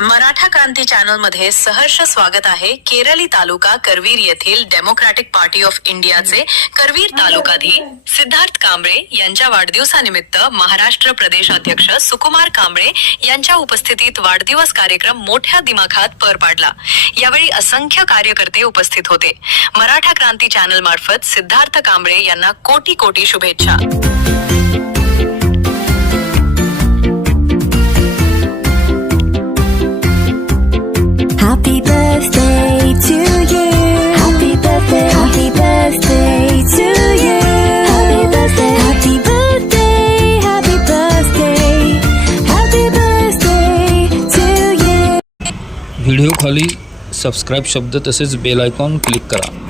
मराठा क्रांती चॅनलमध्ये सहर्ष स्वागत आहे. केरली तालुका करवीर येथील डेमोक्रॅटिक पार्टी ऑफ इंडियाचे करवीर तालुकाधी सिद्धार्थ कांबळे यांच्या वाढदिवसानिमित्त महाराष्ट्र प्रदेश अध्यक्ष सुकुमार कांबळे यांच्या उपस्थितीत वाढदिवस कार्यक्रम मोठ्या दिमाखात पार पाडला. यावेळी असंख्य कार्यकर्ते उपस्थित होते. मराठा क्रांती चॅनल मार्फत सिद्धार्थ कांबळे यांना कोटी कोटी शुभेच्छा. व्हिडिओ खाली सबस्क्राईब शब्द तसेच बेल आयकॉन क्लिक करा.